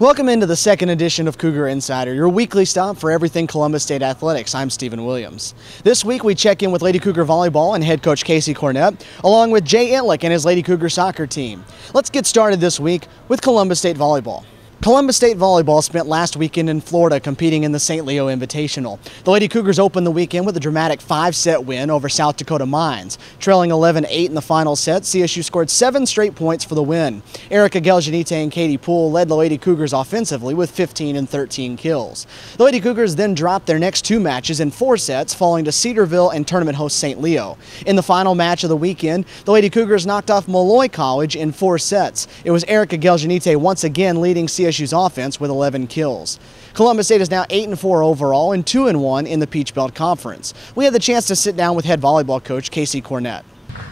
Welcome into the second edition of Cougar Insider, your weekly stop for everything Columbus State athletics. I'm Stephen Williams. This week we check in with Lady Cougar volleyball and head coach Casey Cornett, along with Jay Itlick and his Lady Cougar soccer team. Let's get started this week with Columbus State volleyball. Columbus State volleyball spent last weekend in Florida competing in the St. Leo Invitational. The Lady Cougars opened the weekend with a dramatic 5-set win over South Dakota Mines. Trailing 11-8 in the final set, CSU scored 7 straight points for the win. Erica Geljanite and Katie Poole led the Lady Cougars offensively with 15 and 13 kills. The Lady Cougars then dropped their next 2 matches in 4 sets, falling to Cedarville and tournament host St. Leo. In the final match of the weekend, the Lady Cougars knocked off Molloy College in 4 sets. It was Erica Geljanite once again leading CSU's offense with 11 kills. Columbus State is now 8-4 overall and 2-1 in the Peach Belt Conference. We had the chance to sit down with head volleyball coach Casey Cornett.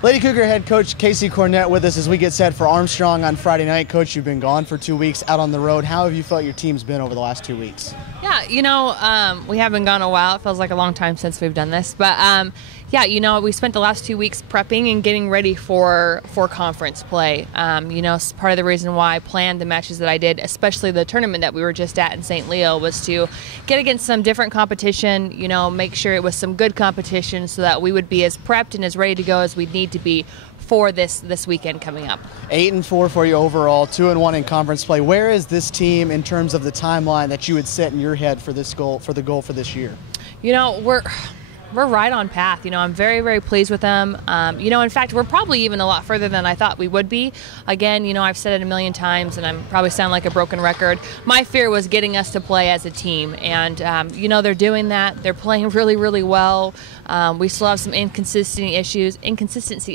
Lady Cougar head coach Casey Cornett with us as we get set for Armstrong on Friday night. Coach, you've been gone for 2 weeks out on the road. How have you felt your team's been over the last 2 weeks? Yeah, we have been gone a while. It feels like a long time since we've done this. But, we spent the last 2 weeks prepping and getting ready for conference play. It's part of the reason why I planned the matches that I did, especially the tournament that we were just at in St. Leo, was to get against some different competition, make sure it was some good competition so that we would be as prepped and as ready to go as we'd need to be for this weekend coming up. 8-4 for you overall, 2-1 in conference play. Where is this team in terms of the timeline that you would set in your head for this goal, for the goal for this year? We're right on path. I'm very, very pleased with them. In fact, we're probably even a lot further than I thought we would be. Again, I've said it a million times, and I'm probably sound like a broken record. My fear was getting us to play as a team, and they're doing that. They're playing really, really well. We still have some inconsistency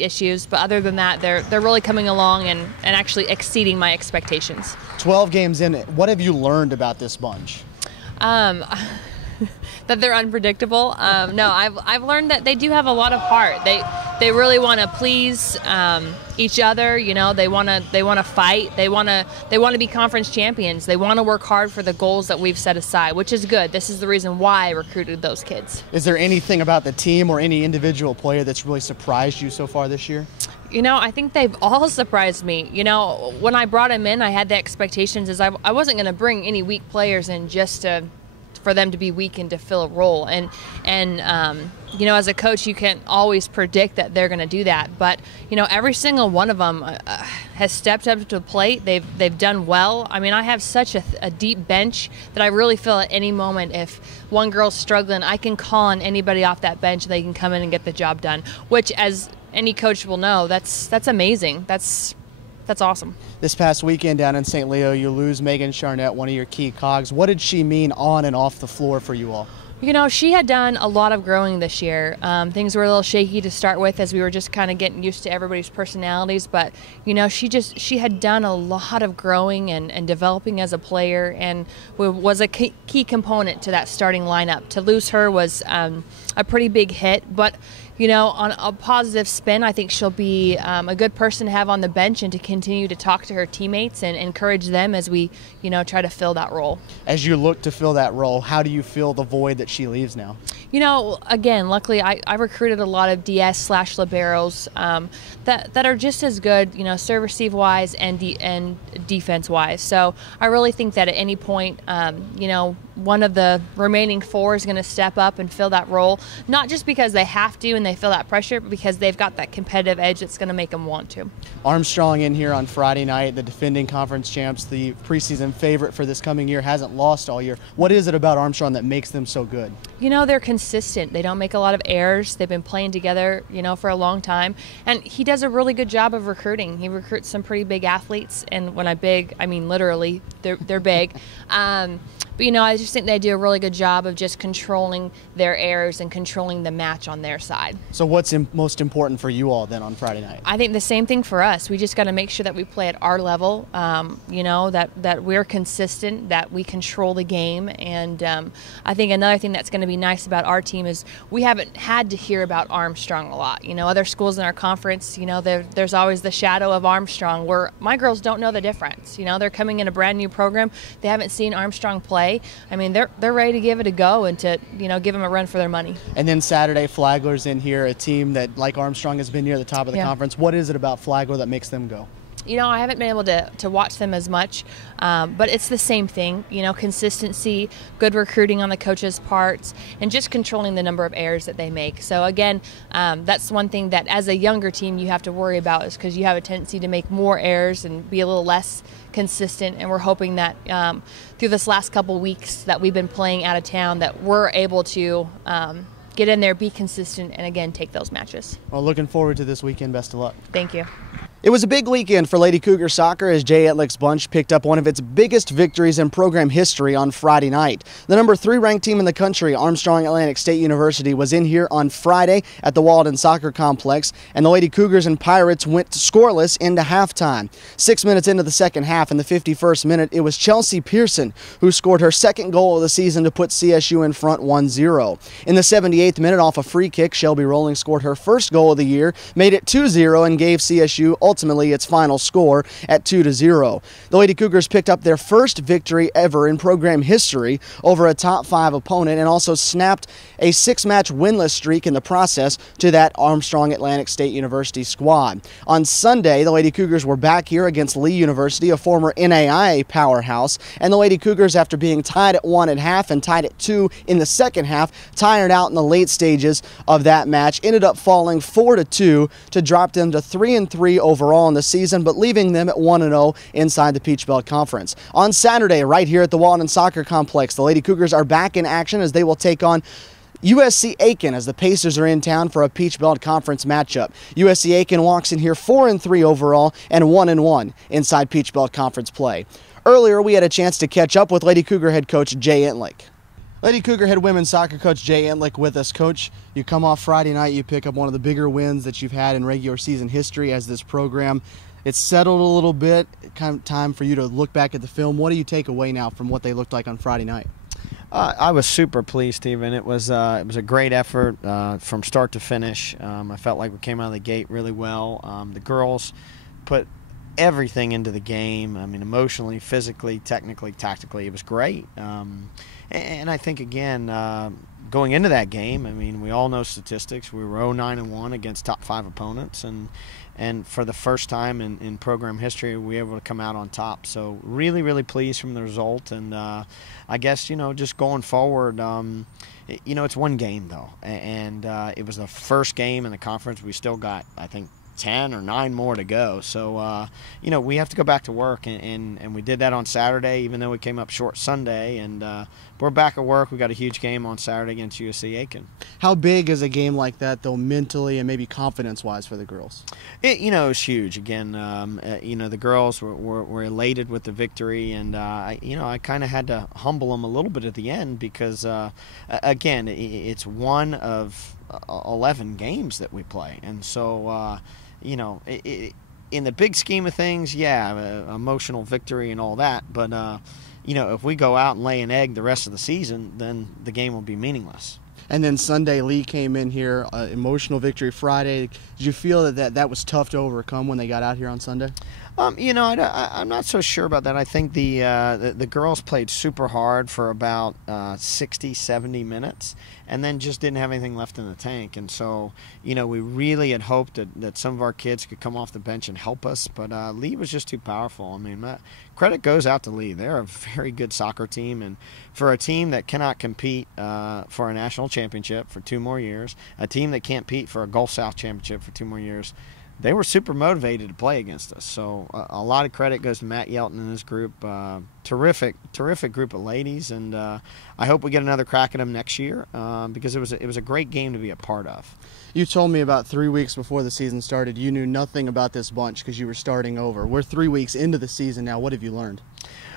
issues, but other than that, they're really coming along and actually exceeding my expectations. 12 games in, what have you learned about this bunch? That they're unpredictable. No, I've learned that they do have a lot of heart. They really want to please each other. They want to fight. They want to be conference champions. They want to work hard for the goals that we've set aside, which is good. This is the reason why I recruited those kids. Is there anything about the team or any individual player that's really surprised you so far this year? I think they've all surprised me. When I brought them in, I had the expectations as I wasn't going to bring any weak players in just for them to be weak and to fill a role. And as a coach, you can't always predict that they're going to do that. But, every single one of them has stepped up to the plate. They've done well. I mean, I have such a deep bench that I really feel at any moment if one girl's struggling, I can call on anybody off that bench and they can come in and get the job done, which, as any coach will know, that's amazing. That's awesome. This past weekend down in St. Leo, you lose Megan Charnett, one of your key cogs. What did she mean on and off the floor for you all? She had done a lot of growing this year. Things were a little shaky to start with as we were just kind of getting used to everybody's personalities. But, she had done a lot of growing and developing as a player and was a key component to that starting lineup. To lose her was a pretty big hit. But, on a positive spin, I think she'll be a good person to have on the bench and to continue to talk to her teammates and encourage them as we, try to fill that role. As you look to fill that role, how do you fill the void that she leaves now? Again, luckily I recruited a lot of DS/liberos that are just as good, serve-receive-wise and defense-wise. So I really think that at any point, one of the remaining 4 is going to step up and fill that role, not just because they have to and they feel that pressure, but because they've got that competitive edge that's going to make them want to. Armstrong in here on Friday night, the defending conference champs, the preseason favorite for this coming year, hasn't lost all year. What is it about Armstrong that makes them so good? They're consistent. They don't make a lot of errors. They've been playing together, for a long time. And he does a really good job of recruiting. He recruits some pretty big athletes. And when I big, I mean literally, they're big. But, I just think they do a really good job of just controlling their errors and controlling the match on their side. So what's most important for you all then on Friday night? I think the same thing for us. We just got to make sure that we play at our level, that we're consistent, that we control the game. And I think another thing that's going to be nice about our team is we haven't had to hear about Armstrong a lot. Other schools in our conference, there's always the shadow of Armstrong where my girls don't know the difference. They're coming in a brand new program. They haven't seen Armstrong play. I mean, they're ready to give it a go and to, give them a run for their money. And then Saturday, Flagler's in here, a team that, like Armstrong, has been near the top of the conference. What is it about Flagler that makes them go? I haven't been able to watch them as much, but it's the same thing, consistency, good recruiting on the coaches' parts, and just controlling the number of errors that they make. So again, that's one thing that as a younger team you have to worry about, is because you have a tendency to make more errors and be a little less consistent, and we're hoping that through this last couple weeks that we've been playing out of town that we're able to get in there, be consistent, and again take those matches. Well, looking forward to this weekend. Best of luck. Thank you. It was a big weekend for Lady Cougar soccer as Jay Etlick's bunch picked up one of its biggest victories in program history on Friday night. The number 3 ranked team in the country, Armstrong Atlantic State University, was in here on Friday at the Walden Soccer Complex, and the Lady Cougars and Pirates went scoreless into halftime. 6 minutes into the second half, in the 51st minute, it was Chelsea Pearson who scored her second goal of the season to put CSU in front 1-0. In the 78th minute, off a free kick, Shelby Rowling scored her first goal of the year, made it 2-0, and gave CSU ultimately its final score at 2-0. The Lady Cougars picked up their first victory ever in program history over a top 5 opponent, and also snapped a 6-match winless streak in the process to that Armstrong Atlantic State University squad. On Sunday, the Lady Cougars were back here against Lee University, a former NAIA powerhouse, and the Lady Cougars, after being tied at 1 at half and tied at 2 in the second half, tired out in the late stages of that match, ended up falling 4-2 to drop them to 3-3 overall in the season, but leaving them at 1-0 inside the Peach Belt Conference. On Saturday, right here at the Walden Soccer Complex, the Lady Cougars are back in action as they will take on USC Aiken as the Pacers are in town for a Peach Belt Conference matchup. USC Aiken walks in here 4-3 overall and 1-1 inside Peach Belt Conference play. Earlier, we had a chance to catch up with Lady Cougar head coach Jay Entlick. Lady Cougar head women's soccer coach Jay Entlick with us. Coach, you come off Friday night, you pick up one of the bigger wins that you've had in regular season history as this program. It's settled a little bit, kind of time for you to look back at the film. What do you take away now from what they looked like on Friday night? I was super pleased, Stephen. It was a great effort from start to finish. I felt like we came out of the gate really well. The girls put everything into the game. I mean, emotionally, physically, technically, tactically, it was great. And I think, again, going into that game, I mean, we all know statistics. We were 0-9-1 against top 5 opponents, and for the first time in program history, we were able to come out on top. So really, really pleased from the result. And I guess, just going forward, it's one game, though. And it was the first game in the conference. We still got, I think, 10 or 9 more to go. So, we have to go back to work, and we did that on Saturday, even though we came up short Sunday. And we're back at work. We got a huge game on Saturday against USC Aiken. How big is a game like that, though, mentally and maybe confidence-wise for the girls? It was huge. Again, the girls were elated with the victory, and I kind of had to humble them a little bit at the end because, again, it's one of 11 games that we play, and so in the big scheme of things, emotional victory and all that, but if we go out and lay an egg the rest of the season, then the game will be meaningless. And then Sunday, Lee came in here, emotional victory Friday. Did you feel that was tough to overcome when they got out here on Sunday? I'm not so sure about that. I think the girls played super hard for about 60, 70 minutes, and then just didn't have anything left in the tank. And so, we really had hoped that some of our kids could come off the bench and help us, but Lee was just too powerful. I mean, credit goes out to Lee. They're a very good soccer team, and for a team that cannot compete for a national championship for 2 more years, a team that can't compete for a Gulf South championship for 2 more years, they were super motivated to play against us. So a lot of credit goes to Matt Yelton and his group. Terrific group of ladies, and I hope we get another crack at them next year because it was a great game to be a part of. You told me about 3 weeks before the season started you knew nothing about this bunch because you were starting over. We're 3 weeks into the season now. What have you learned?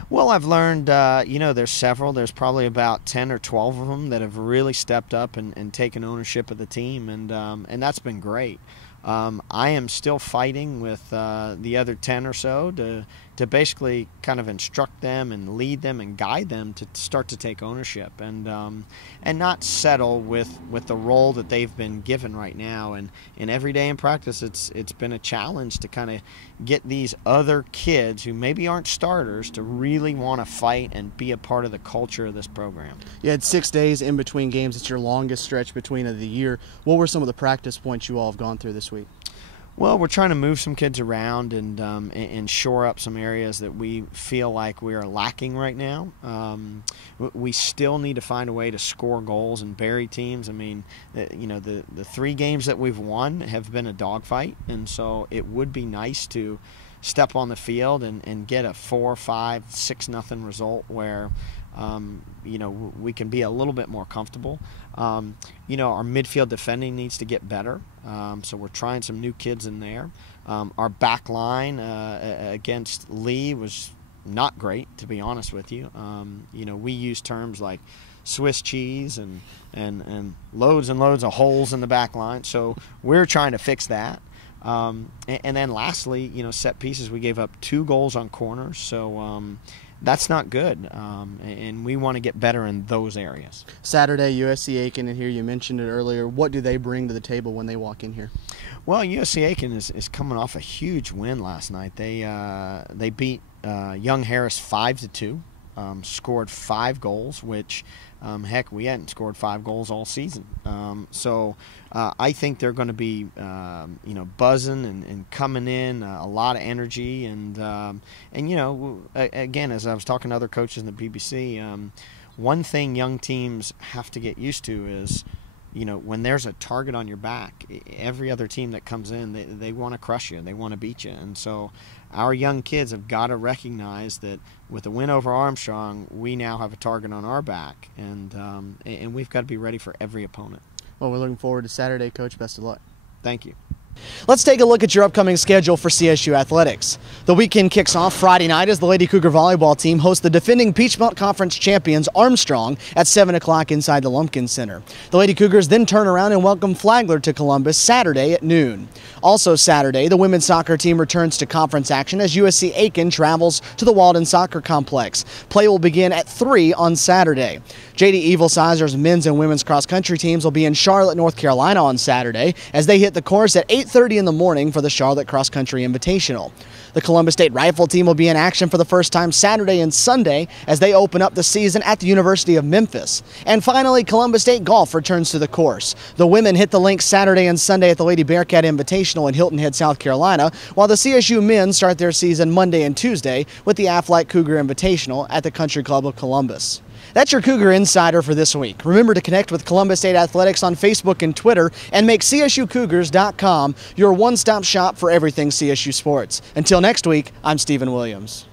Well, I've learned, there's several. There's probably about 10 or 12 of them that have really stepped up and taken ownership of the team, and that's been great. I am still fighting with the other 10 or so to basically kind of instruct them and lead them and guide them to start to take ownership and not settle with the role that they've been given right now. And every day in practice, it's been a challenge to kind of get these other kids who maybe aren't starters to really want to fight and be a part of the culture of this program. You had 6 days in between games. It's your longest stretch between of the year. What were some of the practice points you all have gone through this week? Well, we're trying to move some kids around and shore up some areas that we feel like we are lacking right now. We still need to find a way to score goals and bury teams. I mean, the 3 games that we've won have been a dogfight, and so it would be nice to step on the field and get a 4, 5, 6-0 result where we can be a little bit more comfortable. Our midfield defending needs to get better, so we're trying some new kids in there. Our back line against Lee was not great, to be honest with you. We use terms like Swiss cheese and loads and loads of holes in the back line, so we're trying to fix that. And then lastly, set pieces, we gave up 2 goals on corners, so that's not good, and we want to get better in those areas. Saturday, USC Aiken, and here you mentioned it earlier. What do they bring to the table when they walk in here? Well, USC Aiken is coming off a huge win last night. They beat Young Harris 5-2, scored 5 goals, which heck, we hadn't scored 5 goals all season. So I think they're going to be buzzing and coming in, a lot of energy, and again, as I was talking to other coaches in the BBC, one thing young teams have to get used to is when there's a target on your back, every other team that comes in, they want to crush you, they want to beat you. And so our young kids have got to recognize that with the win over Armstrong, we now have a target on our back, and we've got to be ready for every opponent. Well, we're looking forward to Saturday, Coach. Best of luck. Thank you. Let's take a look at your upcoming schedule for CSU Athletics. The weekend kicks off Friday night as the Lady Cougar volleyball team hosts the defending Peach Belt Conference champions Armstrong at 7 o'clock inside the Lumpkin Center. The Lady Cougars then turn around and welcome Flagler to Columbus Saturday at noon. Also Saturday, the women's soccer team returns to conference action as USC Aiken travels to the Walden Soccer Complex. Play will begin at 3 on Saturday. JD Evilsizer's men's and women's cross-country teams will be in Charlotte, North Carolina on Saturday as they hit the course at 8:30 in the morning for the Charlotte Cross Country Invitational. The Columbus State Rifle team will be in action for the first time Saturday and Sunday as they open up the season at the University of Memphis. And finally, Columbus State Golf returns to the course. The women hit the links Saturday and Sunday at the Lady Bearcat Invitational in Hilton Head, South Carolina, while the CSU men start their season Monday and Tuesday with the Aflac Cougar Invitational at the Country Club of Columbus. That's your Cougar Insider for this week. Remember to connect with Columbus State Athletics on Facebook and Twitter, and make CSUCougars.com your one-stop shop for everything CSU sports. Until next week, I'm Stephen Williams.